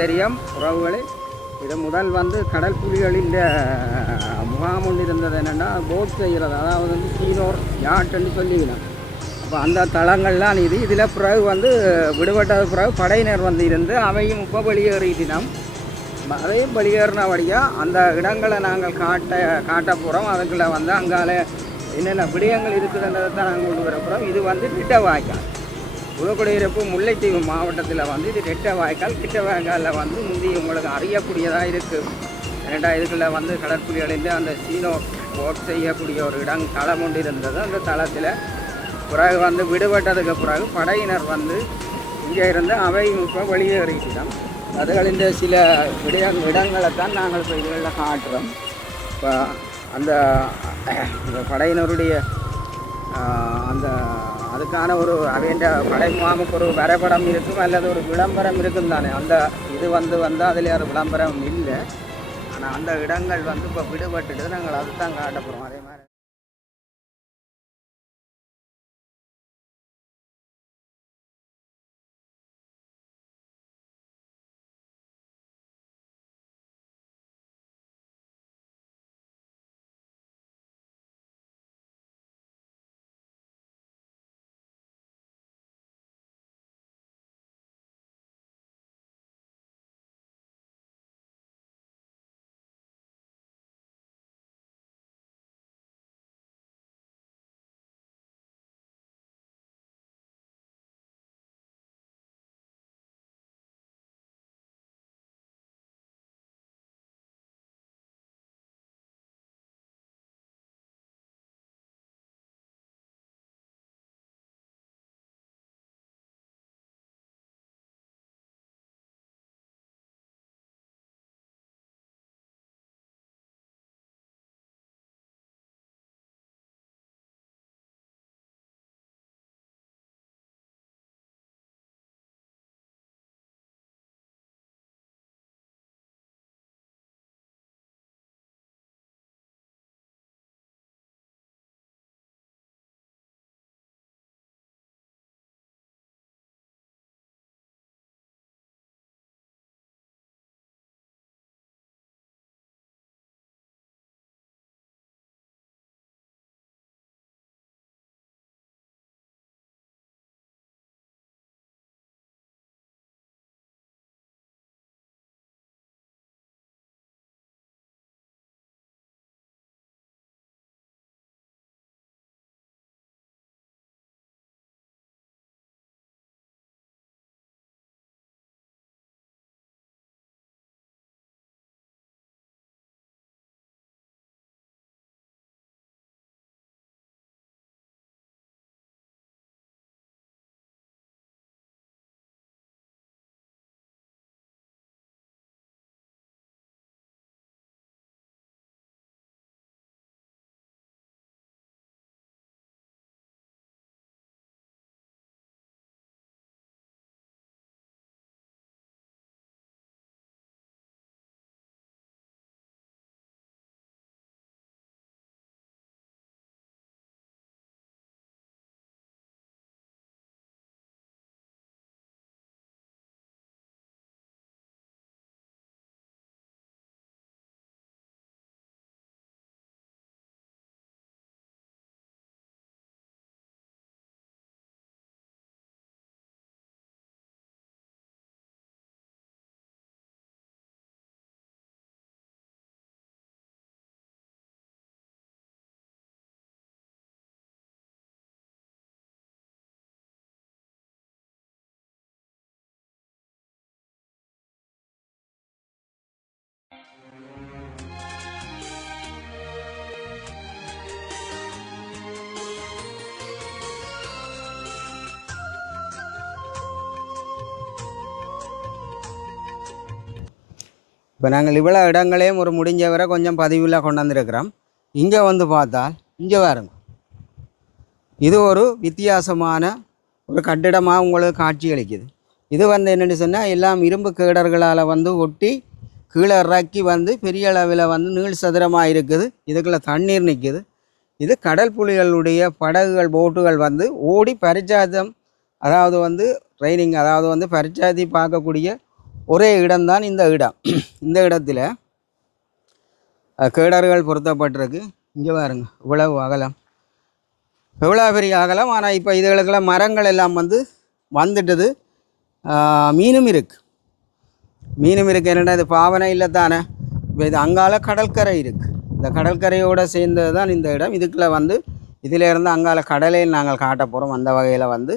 தெரியும் உறவுகளை. இது முதல் வந்து கடல் புலிகளின் முகாம் ஒன்று இருந்தது என்னென்னா போட் செய்கிறது. அதாவது வந்து சீனோர் யாட்டுன்னு சொல்லிக்கலாம் அப்போ அந்த தளங்கள்லாம் இது. இதில் பிறகு வந்து விடுபட்டது பிறகு படையினர் வந்து இருந்து அவையும் இப்போ வெளியேறிட்டினோம் அதையும் வெளியேறினபடியாக அந்த இடங்களை நாங்கள் காட்ட காட்ட போகிறோம் அதுக்குள்ளே வந்து அங்கால என்னென்ன விடயங்கள் இருக்குதுன்றதை தான் நாங்கள் கொண்டு வர போகிறோம் இது வந்து திட்ட வாய்க்கால் புதுக்குடியிருப்பு முல்லைத்தீவு மாவட்டத்தில் வந்து இது ரெட்ட வாய்க்கால் கிட்ட வாய்க்காலில் வந்து முந்தி உங்களுக்கு அறியக்கூடியதாக இருக்குது ஏன்னா இதுக்குள்ளே வந்து கடற்புலிகளில் அந்த சீனோ போட் செய்யக்கூடிய ஒரு இடம் களம் ஒன்று இருந்தது. அந்த தளத்தில் பிறகு வந்து விடுபட்டதுக்கு பிறகு படையினர் வந்து இங்கே இருந்து அவை இப்போ வெளியேறிட்டோம் அதுகளின் சில விட இடங்களை தான் நாங்கள் இப்போ இதுகளில் காட்டுறோம். இப்போ அந்த படையினருடைய அந்த அதுக்கான ஒரு அவைன்ற படை முகாமுக்கு ஒரு வரைபடம் இருக்கும் அல்லது ஒரு விளம்பரம் இருக்கும் தானே. அந்த இது வந்து வந்து அதில் ஒரு விளம்பரம் இல்லை. ஆனால் அந்த இடங்கள் வந்து இப்போ விடுபட்டுட்டு நாங்கள் அதுதான் காட்ட போகிறோம் அதே மாதிரி இப்போ நாங்கள் இவ்வளோ இடங்களையும் ஒரு முடிஞ்ச வரை கொஞ்சம் பதிவில் கொண்டாந்துருக்கிறோம். இங்கே வந்து பார்த்தால் இங்கே பாருங்க. இது ஒரு வித்தியாசமான ஒரு கட்டிடமாக உங்களுக்கு காட்சி அளிக்குது. இது வந்து என்னென்னு சொன்னால் எல்லாம் இரும்பு கேடர்களால் வந்து ஒட்டி கீழே இறக்கி வந்து பெரிய அளவில் வந்து நீள் சதுரமாக இருக்குது. இதுக்குள்ள தண்ணீர் நிற்குது. இது கடல் புலிகளுடைய படகுகள் போட்டுகள் வந்து ஓடி பரிச்சாதம் அதாவது வந்து ட்ரைனிங் அதாவது வந்து பரிச்சாதி பார்க்கக்கூடிய ஒரே இடம்தான் இந்த இடம். இந்த இடத்துல கேடர்கள் பொருத்தப்பட்டிருக்கு. இங்கே பாருங்க இவ்வளவு அகலம். எவ்வளோ பெரிய அகலம். ஆனால் இப்போ இதுகளுக்கெல்லாம் மரங்கள் எல்லாம் வந்து வந்துட்டது. மீனும் இருக்குது மீனும் இருக்கு. என்னடா இது பாவனை இல்லை தானே. இப்போ இது அங்கால கடற்கரை இருக்குது இந்த கடற்கரையோடு சேர்ந்தது தான் இந்த இடம். இதுக்குள்ளே வந்து இதிலேருந்து அங்கால கடலையில் நாங்கள் காட்ட போகிறோம் அந்த வகையில் வந்து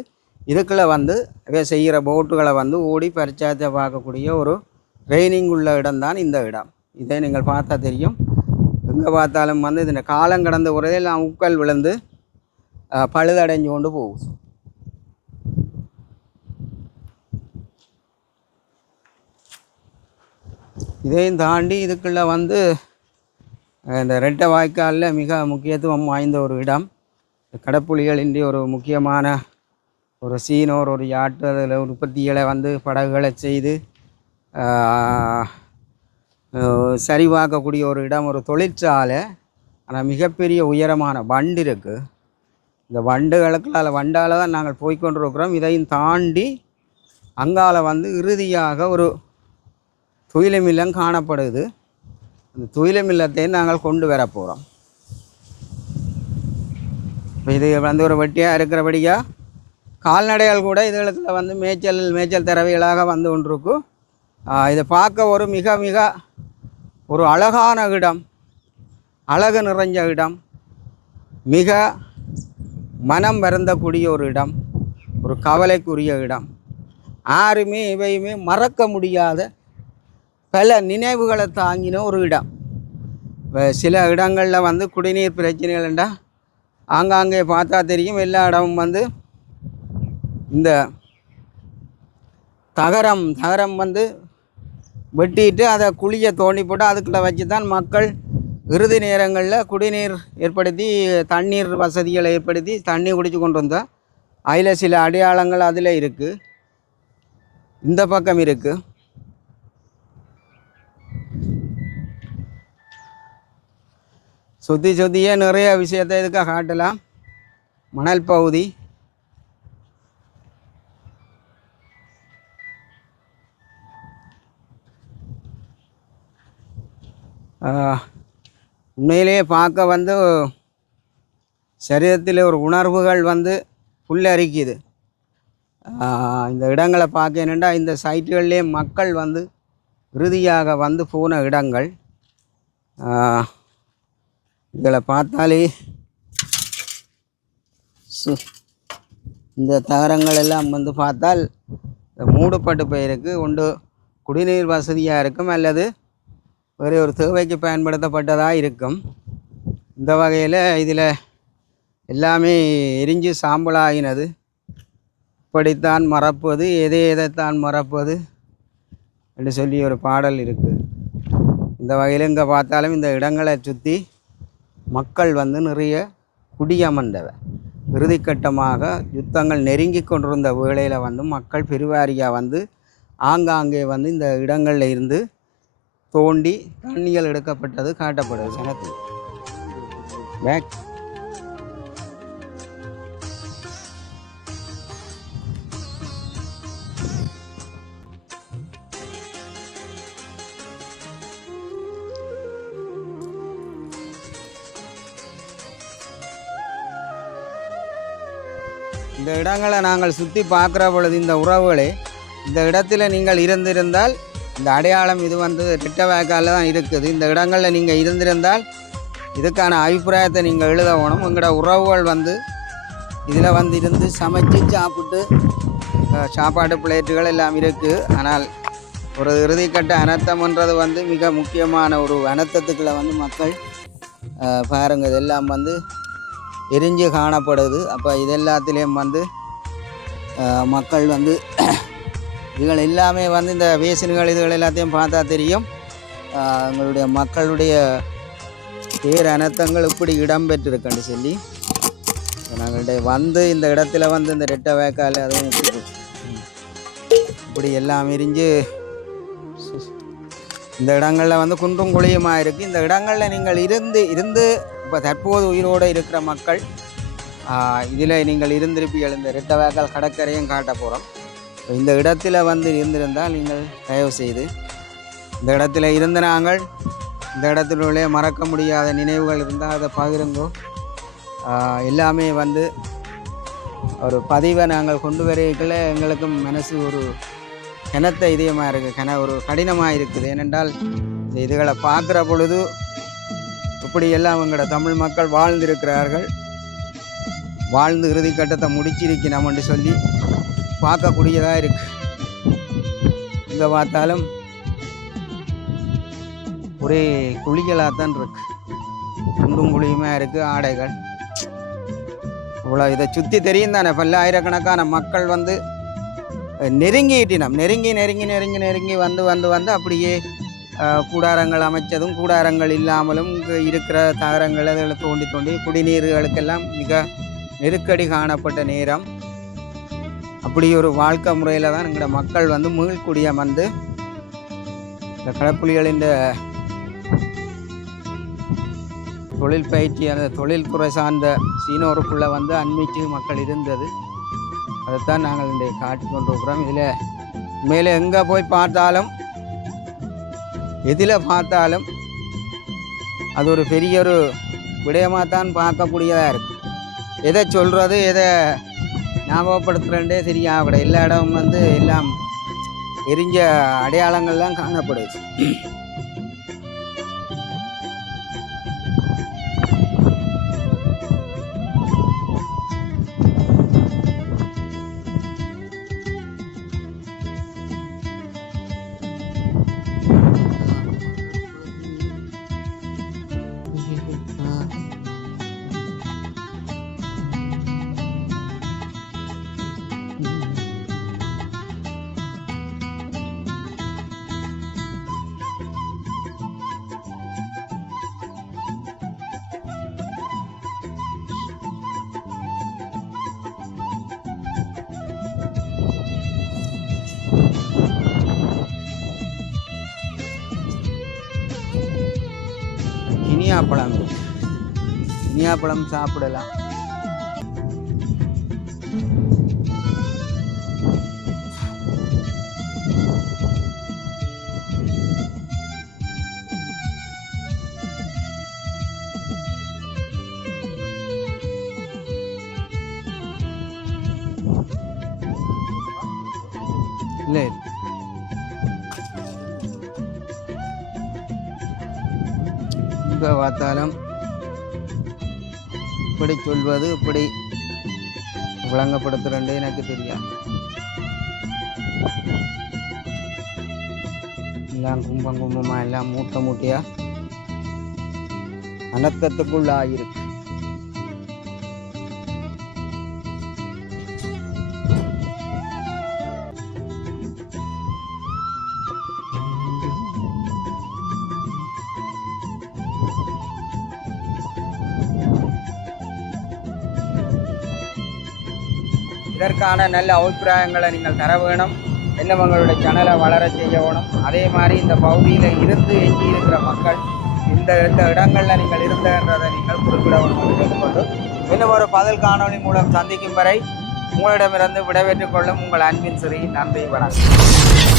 இதுக்குள்ளே வந்து இவை செய்கிற போட்டுகளை வந்து ஓடி பரிச்சாத்தை பார்க்கக்கூடிய ஒரு ட்ரைனிங் உள்ள இடம்தான் இந்த இடம். இதை நீங்கள் பார்த்தா தெரியும். எங்கே பார்த்தாலும் வந்து இந்த காலம் கடந்த உரையில் உக்கல் விழுந்து பழுதடைஞ்சு கொண்டு போகும். இதையும் தாண்டி இதுக்குள்ளே வந்து இந்த ரெட்டை வாய்க்காலில் மிக முக்கியத்துவம் வாய்ந்த ஒரு இடம். கடப்புலிகளின் ஒரு முக்கியமான ஒரு சீனோர் ஒரு யாட்டு அதில் உற்பத்திகளை வந்து படகுகளை செய்து சரிவாக்கக்கூடிய சரிபார்க்கக்கூடிய ஒரு இடம் ஒரு தொழிற்சாலை. ஆனால் மிகப்பெரிய உயரமான வண்டு இருக்குது இந்த வண்டுகளுக்குள்ள வண்டால் தான் நாங்கள் போய்கொண்டிருக்கிறோம் இதையும் தாண்டி அங்கால வந்து இறுதியாக ஒரு துயிலமில்லம் காணப்படுது. அந்த துயிலமில்லத்தையும் நாங்கள் கொண்டு வர போகிறோம் இது வந்து ஒரு வெட்டியாக இருக்கிறபடியாக கால்நடைகள் கூட இதுகளத்தில் வந்து மேய்ச்சல் மேய்ச்சல் திறவைகளாக வந்து கொண்டிருக்கும் இதை பார்க்க ஒரு மிக மிக ஒரு அழகான இடம் அழகு நிறைஞ்ச இடம் மிக மனம் வருந்தக்கூடிய ஒரு இடம் ஒரு கவலைக்குரிய இடம். யாருமே இவையுமே மறக்க முடியாத பல நினைவுகளை தாங்கின ஒரு இடம். இப்போ சில இடங்களில் வந்து குடிநீர் பிரச்சனைகள்ண்டா ஆங்காங்கே பார்த்தா தெரியும் எல்லா இடமும் வந்து இந்த தகரம் தகரம் வந்து வெட்டிட்டு அதை குழியை தோண்டி போட்டு அதுக்குள்ளே வச்சு தான் மக்கள் இறுதி நேரங்களில் குடிநீர் ஏற்படுத்தி தண்ணீர் வசதிகளை ஏற்படுத்தி தண்ணி குடிச்சு கொண்டு வந்தோம் அதில் சில அடையாளங்கள் அதில் இருக்குது இந்த பக்கம் இருக்குது சுற்றி சுற்றியே நிறைய விஷயத்தை இதுக்காக காட்டலாம். மணல் பகுதி. உண்மையிலேயே பார்க்க வந்து சரீரத்தில் ஒரு உணர்வுகள் வந்து புல்லரிக்குது இந்த இடங்களை பார்க்க என்னென்னா இந்த சைட்டுகள்லேயே மக்கள் வந்து இறுதியாக வந்து போன இடங்கள். இதில் பார்த்தாலே சு இந்த தகரங்கள் எல்லாம் வந்து பார்த்தால் மூடப்பட்டு போயிருக்கு. ஒன்று குடிநீர் வசதியாக இருக்கும் அல்லது ஒரே ஒரு தேவைக்கு பயன்படுத்தப்பட்டதாக இருக்கும். இந்த வகையில் இதில் எல்லாமே எரிஞ்சு சாம்பலாகினது. இப்படித்தான் மறப்பது எதை எதைத்தான் மறப்பது என்று சொல்லி ஒரு பாடல் இருக்குது இந்த வகையில் இங்கே பார்த்தாலும் இந்த இடங்களை சுற்றி மக்கள் வந்து நிறைய குடியமர்ந்தவை இறுதிக்கட்டமாக யுத்தங்கள் நெருங்கி கொண்டிருந்த வேளையில் வந்து மக்கள் பெருவாரியாக வந்து ஆங்காங்கே வந்து இந்த இடங்களில் இருந்து தோண்டி தண்ணிகள் எடுக்கப்பட்டது காட்டப்படுது சனத்தில் பேக் இந்த இடங்களை நாங்கள் சுற்றி பார்க்குற பொழுது இந்த உறவுகளே இந்த இடத்துல நீங்கள் இருந்திருந்தால் இந்த அடையாளம் இது வந்து திட்டவேக்கால தான் இருக்குது. இந்த இடங்களில் நீங்கள் இருந்திருந்தால் இதுக்கான அபிப்பிராயத்தை நீங்கள் எழுத வேணும். உங்களோட உறவுகள் வந்து இதில் வந்து இருந்து சமைச்சு சாப்பிட்டு சாப்பாடு பிளேட்டுகள் எல்லாம் இருக்குது ஆனால் ஒரு இறுதிக்கட்ட அனர்த்தம்ன்றது வந்து மிக முக்கியமான ஒரு அனர்த்தத்துக்குள்ளே வந்து மக்கள் பாருங்கள் இதெல்லாம் வந்து எரிஞ்சு காணப்படுது. அப்போ இது எல்லாத்துலேயும் வந்து மக்கள் வந்து இதுகள் எல்லாமே வந்து இந்த வேசன்கள் இதுகள் எல்லாத்தையும் பார்த்தா தெரியும். எங்களுடைய மக்களுடைய பேர் அனர்த்தங்கள் இப்படி இடம்பெற்றிருக்குன்னு சொல்லி. நாங்கள்கிட்ட வந்து இந்த இடத்துல வந்து இந்த ரெட்டை வேக்கால் அதுவும் இப்படி இப்படி எல்லாம் எரிஞ்சு இந்த இடங்களில் வந்து குன்றும் குழியுமாக இருக்குது இந்த இடங்களில் நீங்கள் இருந்து இருந்து இப்போ தற்போது உயிரோடு இருக்கிற மக்கள் இதில் நீங்கள் இருந்திருப்பீர்கள். இந்த ரெட்டை வேக்கால் கடற்கரையும் காட்ட போகிறோம் இந்த இடத்துல வந்து இருந்திருந்தால் நீங்கள் தயவு செய்து இந்த இடத்துல இருந்த நாங்கள் இந்த இடத்துல மறக்க முடியாத நினைவுகள் இருந்தால் அதை பகிருங்கோ எல்லாமே வந்து ஒரு பதிவை நாங்கள் கொண்டு வரைக்கல எங்களுக்கும் மனசு ஒரு கிணத்த இதயமாக இருக்குது கிண ஒரு கடினமாக இருக்குது. ஏனென்றால் இந்த இதுகளை பார்க்குற பொழுது இப்படியெல்லாம் எங்களோட தமிழ் மக்கள் வாழ்ந்திருக்கிறார்கள். வாழ்ந்து இறுதி கட்டத்தை முடிச்சிருக்கணும் என்று சொல்லி பார்க்கக்கூடியதாக இருக்கு. இங்கே பார்த்தாலும் ஒரே குழிகளாக தான் இருக்கு. குண்டும் குழியுமே இருக்குது ஆடைகள். இவ்வளோ இதை சுற்றி தெரியும் தானே பல்லாயிரக்கணக்கான மக்கள் வந்து நெருங்கிட்டினம் நெருங்கி நெருங்கி நெருங்கி நெருங்கி வந்து வந்து வந்து அப்படியே கூடாரங்கள் அமைச்சதும் கூடாரங்கள் இல்லாமலும் இருக்கிற தகரங்கள் அதில் தோண்டி தோண்டி குடிநீர்களுக்கெல்லாம் மிக நெருக்கடி காணப்பட்ட நேரம். அப்படி ஒரு வாழ்க்கை முறையில் தான் எங்களோட மக்கள் வந்து மீள்குடிய வந்து இந்த கடப்புலிகளின் தொழில் பயிற்சி அந்த தொழில் துறை சார்ந்த சீனோருக்குள்ளே வந்து அண்மைக்கு மக்கள் இருந்தது. அதைத்தான் நாங்கள் இன்றைய காட்டி கொண்டிருக்கிறோம். இதில் மேலே எங்கே போய் பார்த்தாலும் எதில் பார்த்தாலும் அது ஒரு பெரிய ஒரு விடயமாக தான் பார்க்கக்கூடியதாக இருக்குது எதை சொல்கிறது எதை ஞாபகப்படுத்துகிறேன்டே தெரியாது கூட எல்லா இடமும் வந்து எல்லாம் எரிஞ்ச அடையாளங்கள்லாம் காணப்படுது. பழம் பழம் சாப்பிடலாம். பார்த்தாலும் இப்படி சொல்வது இப்படி விளங்கப்படுத்துறேன் எனக்கு தெரியாது. எல்லாம் கும்பம் கும்பமா எல்லாம் மூட்டை மூட்டையா அனர்த்தத்துக்குள்ளாயிருக்கு. இதற்கான நல்ல அபிப்பிராயங்களை நீங்கள் தர வேணும். இன்னும் உங்களுடைய சேனலை வளர செய்ய வேணும். அதே மாதிரி இந்த பகுதியில் இருந்து எஞ்சி இருக்கிற மக்கள் இந்த இந்த இடங்களில் நீங்கள் இருந்தன்றதை நீங்கள் குறிப்பிட வேண்டும் கேட்டுக்கொண்டு இன்னும் ஒரு பதில் காணொலி மூலம் சந்திக்கும் வரை உங்களிடமிருந்து விடைபெற்றுக் கொள்ளும் உங்கள் அன்பின் சிறி நன்றி வணக்கம்.